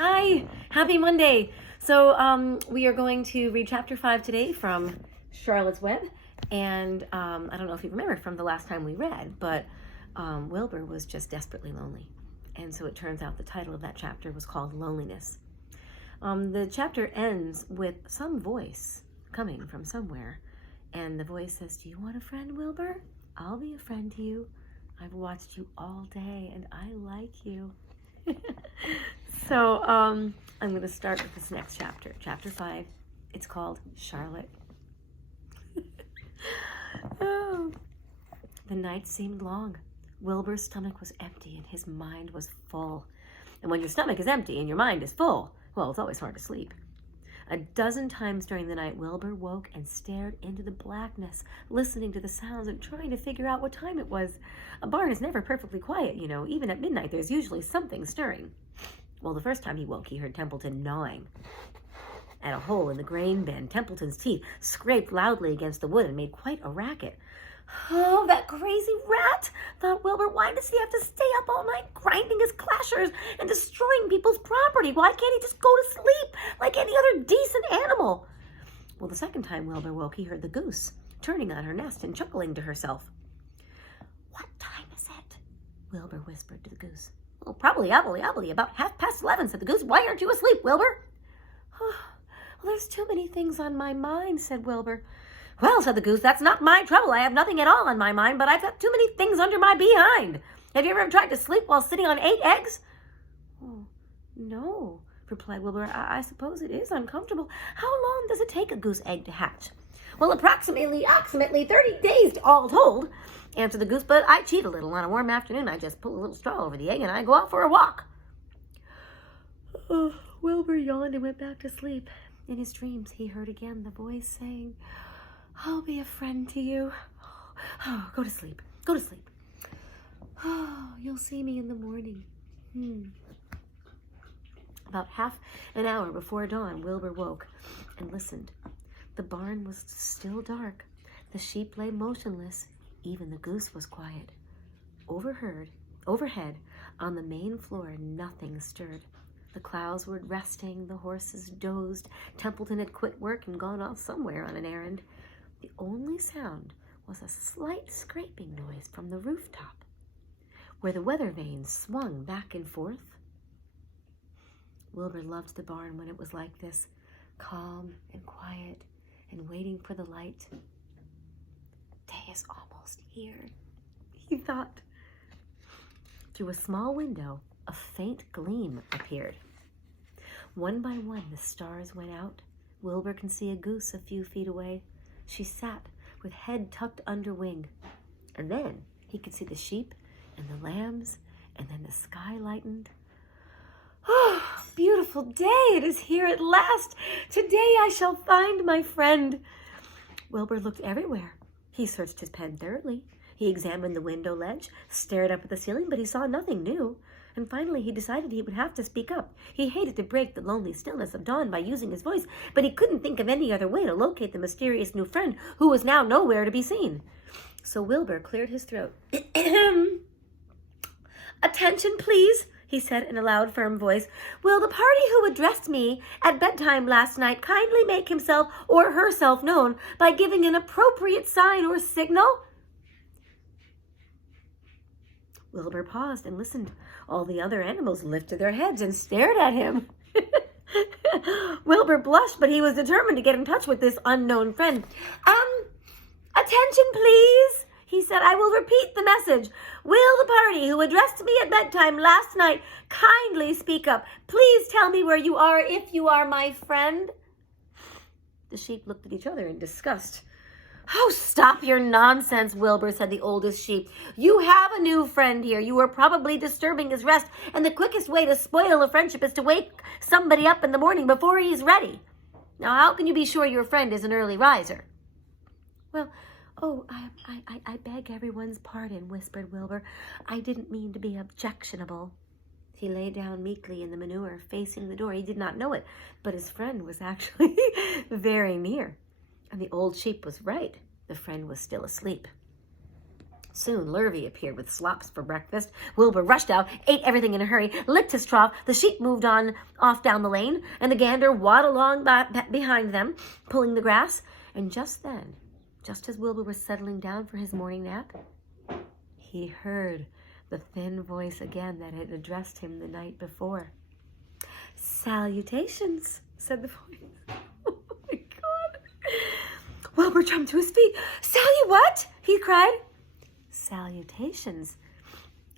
Hi, happy Monday. So we are going to read chapter 5 today from Charlotte's Web. And I don't know if you remember from the last time we read, but Wilbur was just desperately lonely. And so it turns out the title of that chapter was called Loneliness. The chapter ends with some voice coming from somewhere. And the voice says, "Do you want a friend, Wilbur? I'll be a friend to you. I've watched you all day and I like you." So I'm going to start with this next chapter, chapter 5. It's called Charlotte. Oh. The night seemed long. Wilbur's stomach was empty and his mind was full. And when your stomach is empty and your mind is full, well, it's always hard to sleep. A dozen times during the night, Wilbur woke and stared into the blackness, listening to the sounds and trying to figure out what time it was. A barn is never perfectly quiet, you know. Even at midnight, there's usually something stirring. Well, the first time he woke, he heard Templeton gnawing at a hole in the grain bin. Templeton's teeth scraped loudly against the wood and made quite a racket. "Oh, that crazy rat," thought Wilbur. "Why does he have to stay up all night grinding his clashers and destroying people's property? Why can't he just go to sleep like any other decent animal?" Well, the second time Wilbur woke, he heard the goose turning on her nest and chuckling to herself. "What time is it?" Wilbur whispered to the goose. "Oh, probably about 11:30, said the goose. "Why aren't you asleep, Wilbur?" "Oh, well, there's too many things on my mind," said Wilbur. "Well," said the goose, "that's not my trouble. I have nothing at all on my mind, but I've got too many things under my behind. Have you ever tried to sleep while sitting on 8 eggs? "Oh, no," replied Wilbur. I suppose it is uncomfortable. "How long does it take a goose egg to hatch?" "Well, approximately 30 days all told," answered the goose, "but I cheat a little. On a warm afternoon, I just pull a little straw over the egg and I go out for a walk." Oh, Wilbur yawned and went back to sleep. In his dreams, he heard again the voice saying, "I'll be a friend to you. Oh, go to sleep. Go to sleep. Oh, you'll see me in the morning." About half an hour before dawn, Wilbur woke and listened. The barn was still dark. The sheep lay motionless. Even the goose was quiet. Overhead, on the main floor, nothing stirred. The clouds were resting. The horses dozed. Templeton had quit work and gone off somewhere on an errand. The only sound was a slight scraping noise from the rooftop, where the weather vanes swung back and forth. Wilbur loved the barn when it was like this, calm and quiet and waiting for the light. "Day is almost here," he thought. Through a small window, a faint gleam appeared. One by one, the stars went out. Wilbur could see a goose a few feet away. She sat with head tucked under wing. And then he could see the sheep and the lambs, and then the sky lightened. "Oh, beautiful day! It is here at last! Today I shall find my friend." Wilbur looked everywhere. He searched his pen thoroughly. He examined the window ledge, stared up at the ceiling, but he saw nothing new. And finally he decided he would have to speak up. He hated to break the lonely stillness of dawn by using his voice, but he couldn't think of any other way to locate the mysterious new friend who was now nowhere to be seen. So Wilbur cleared his throat. "Attention, please," he said in a loud, firm voice. "Will the party who addressed me at bedtime last night kindly make himself or herself known by giving an appropriate sign or signal?" Wilbur paused and listened. All the other animals lifted their heads and stared at him. Wilbur blushed, but he was determined to get in touch with this unknown friend. "Attention, please," he said. "I will repeat the message. Will the party who addressed me at bedtime last night kindly speak up? Please tell me where you are if you are my friend." The sheep looked at each other in disgust. "Oh, stop your nonsense, Wilbur," said the oldest sheep. "You have a new friend here. You are probably disturbing his rest, and the quickest way to spoil a friendship is to wake somebody up in the morning before he's ready. Now, how can you be sure your friend is an early riser?" "Well, I beg everyone's pardon," whispered Wilbur. "I didn't mean to be objectionable." He lay down meekly in the manure, facing the door. He did not know it, but his friend was actually very near. And the old sheep was right. The friend was still asleep. Soon Lurvy appeared with slops for breakfast. Wilbur rushed out, ate everything in a hurry, licked his trough. The sheep moved on off down the lane, and the gander waddled along behind them, pulling the grass. And just then, just as Wilbur was settling down for his morning nap, he heard the thin voice again that had addressed him the night before. "Salutations," said the voice. Oh my God. Wilbur jumped to his feet. "Sally what?" he cried. "Salutations,"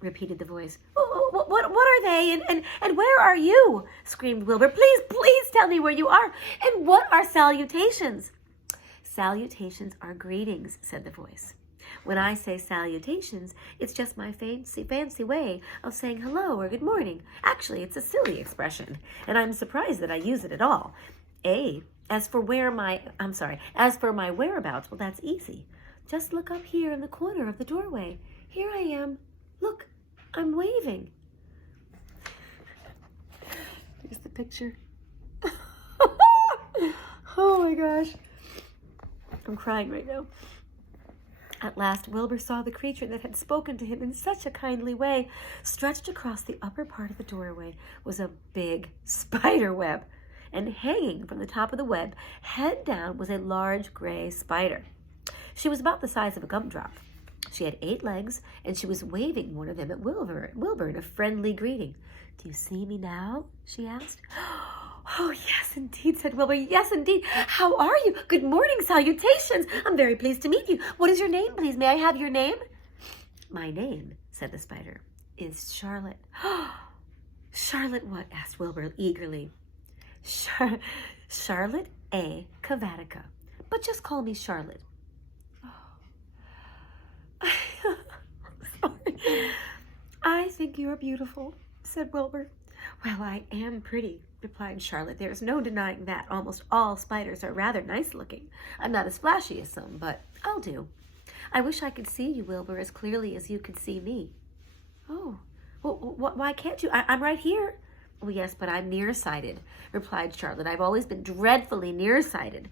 repeated the voice. What are they, and where are you?" screamed Wilbur. Please tell me where you are. And what are salutations?" "Salutations are greetings," said the voice. "When I say salutations, it's just my fancy way of saying hello or good morning. Actually, it's a silly expression, and I'm surprised that I use it at all. As for my whereabouts, well, that's easy. Just look up here in the corner of the doorway. Here I am. Look, I'm waving." Here's the picture. Oh my gosh. I'm crying right now. At last, Wilbur saw the creature that had spoken to him in such a kindly way. Stretched across the upper part of the doorway was a big spider web, and hanging from the top of the web, head down, was a large gray spider. She was about the size of a gumdrop. She had 8 legs, and she was waving one of them at Wilbur in a friendly greeting. "Do you see me now?" she asked. "Oh, yes, indeed," said Wilbur. "Yes, indeed. How are you? Good morning, salutations. I'm very pleased to meet you. What is your name, please? May I have your name?" "My name," said the spider, "is Charlotte." "Charlotte what?" asked Wilbur eagerly. Charlotte A. Cavatica. But just call me Charlotte." Sorry. "I think you're beautiful," said Wilbur. "Well, I am pretty," replied Charlotte. "There's no denying that. Almost all spiders are rather nice looking. I'm not as flashy as some, but I'll do. I wish I could see you, Wilbur, as clearly as you could see me." "Oh, well, why can't you? I'm right here." "Well, yes, but I'm nearsighted," replied Charlotte. "I've always been dreadfully nearsighted.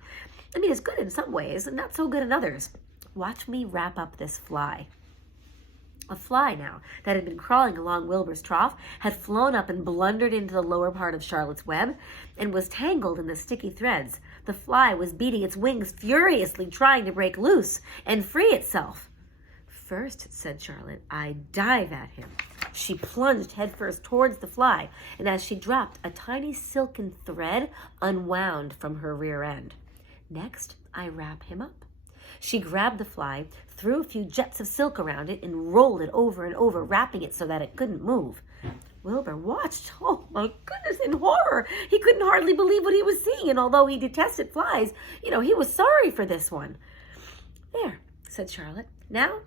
I mean, it's good in some ways and not so good in others. Watch me wrap up this fly." A fly now that had been crawling along Wilbur's trough had flown up and blundered into the lower part of Charlotte's web and was tangled in the sticky threads. The fly was beating its wings furiously, trying to break loose and free itself. "First," said Charlotte, "I dive at him." She plunged headfirst towards the fly, and as she dropped, a tiny silken thread unwound from her rear end. "Next, I wrap him up." She grabbed the fly, threw a few jets of silk around it, and rolled it over and over, wrapping it so that it couldn't move. Wilbur watched, oh my goodness, in horror. He couldn't hardly believe what he was seeing, and although he detested flies, he was sorry for this one. "There," said Charlotte. "Now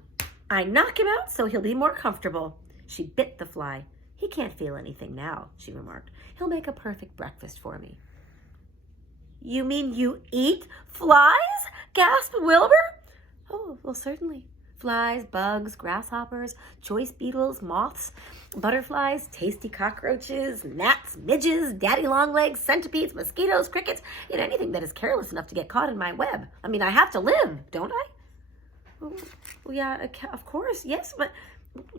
I knock him out so he'll be more comfortable." She bit the fly. "He can't feel anything now," she remarked. "He'll make a perfect breakfast for me." "You mean you eat flies?" gasped Wilbur. "Oh, well, certainly. Flies, bugs, grasshoppers, choice beetles, moths, butterflies, tasty cockroaches, gnats, midges, daddy-long-legs, centipedes, mosquitoes, crickets, anything that is careless enough to get caught in my web. I mean, I have to live, don't I?" "Well, yeah, of course, yes, but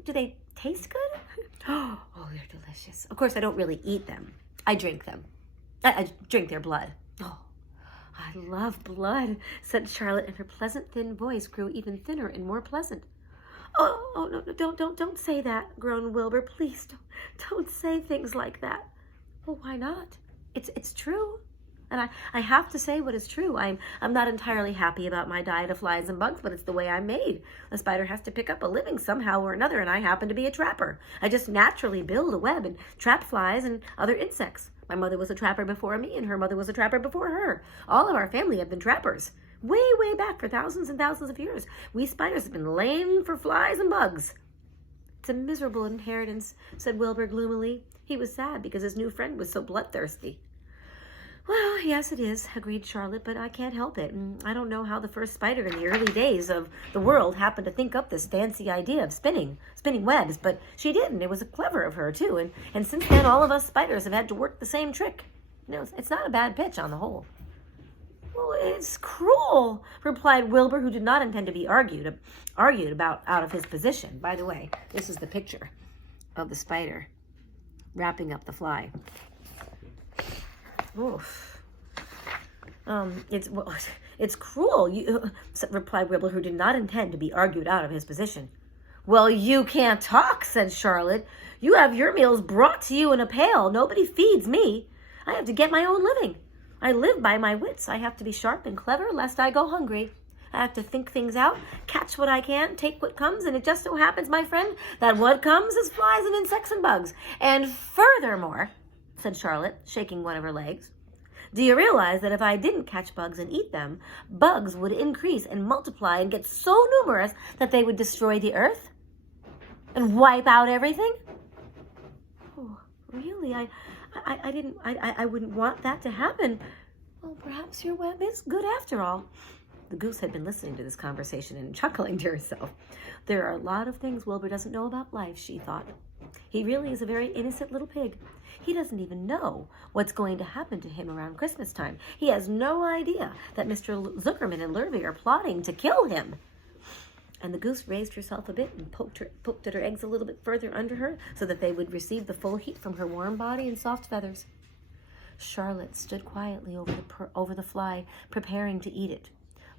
do they taste good?" Oh, they're delicious. Of course, I don't really eat them. I drink them. I drink their blood. Oh, I love blood," said Charlotte, and her pleasant, thin voice grew even thinner and more pleasant. Oh, no, don't say that," groaned Wilbur. "Please don't say things like that." "Well, why not? It's true. And I have to say what is true. I'm not entirely happy about my diet of flies and bugs, but it's the way I'm made. A spider has to pick up a living somehow or another, and I happen to be a trapper. I just naturally build a web and trap flies and other insects. My mother was a trapper before me, and her mother was a trapper before her. All of our family have been trappers. Way, way back for thousands and thousands of years. We spiders have been laying for flies and bugs." "It's a miserable inheritance," said Wilbur gloomily. He was sad because his new friend was so bloodthirsty. "Well, yes, it is," agreed Charlotte, "but I can't help it. I don't know how the first spider in the early days of the world happened to think up this fancy idea of spinning webs, but she did, and it was clever of her, too. And since then, all of us spiders have had to work the same trick. It's not a bad pitch on the whole." "Oh, it's cruel," replied Wilbur, who did not intend to be argued about out of his position. By the way, this is the picture of the spider wrapping up the fly. Oof. It's cruel, replied Wilbur, who did not intend to be argued out of his position. "Well, you can't talk," said Charlotte. "You have your meals brought to you in a pail. Nobody feeds me. I have to get my own living. I live by my wits. I have to be sharp and clever lest I go hungry. I have to think things out, catch what I can, take what comes, and it just so happens, my friend, that what comes is flies and insects and bugs. And furthermore," said Charlotte, shaking one of her legs, "do you realize that if I didn't catch bugs and eat them, bugs would increase and multiply and get so numerous that they would destroy the earth and wipe out everything?" "Oh, really? I wouldn't want that to happen. Well, perhaps your web is good after all." The goose had been listening to this conversation and chuckling to herself. There are a lot of things Wilbur doesn't know about life, she thought. He really is a very innocent little pig. He doesn't even know what's going to happen to him around Christmas time. He has no idea that Mr. Zuckerman and Lurvy are plotting to kill him. And the goose raised herself a bit and poked at her eggs a little bit further under her so that they would receive the full heat from her warm body and soft feathers. Charlotte stood quietly over the fly, preparing to eat it.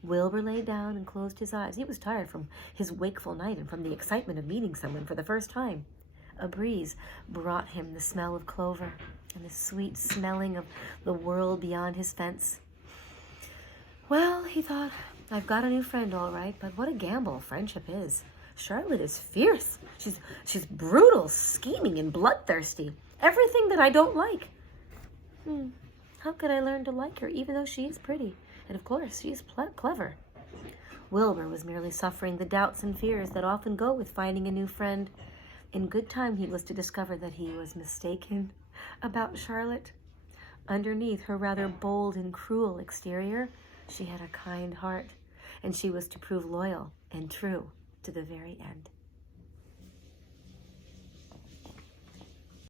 Wilbur lay down and closed his eyes. He was tired from his wakeful night and from the excitement of meeting someone for the first time. A breeze brought him the smell of clover and the sweet smelling of the world beyond his fence. "Well," he thought, "I've got a new friend, all right, but what a gamble friendship is. Charlotte is fierce. She's brutal, scheming, and bloodthirsty. Everything that I don't like. How could I learn to like her, even though she is pretty? And of course, she is clever." Wilbur was merely suffering the doubts and fears that often go with finding a new friend. In good time, he was to discover that he was mistaken about Charlotte. Underneath her rather bold and cruel exterior, she had a kind heart, and she was to prove loyal and true to the very end.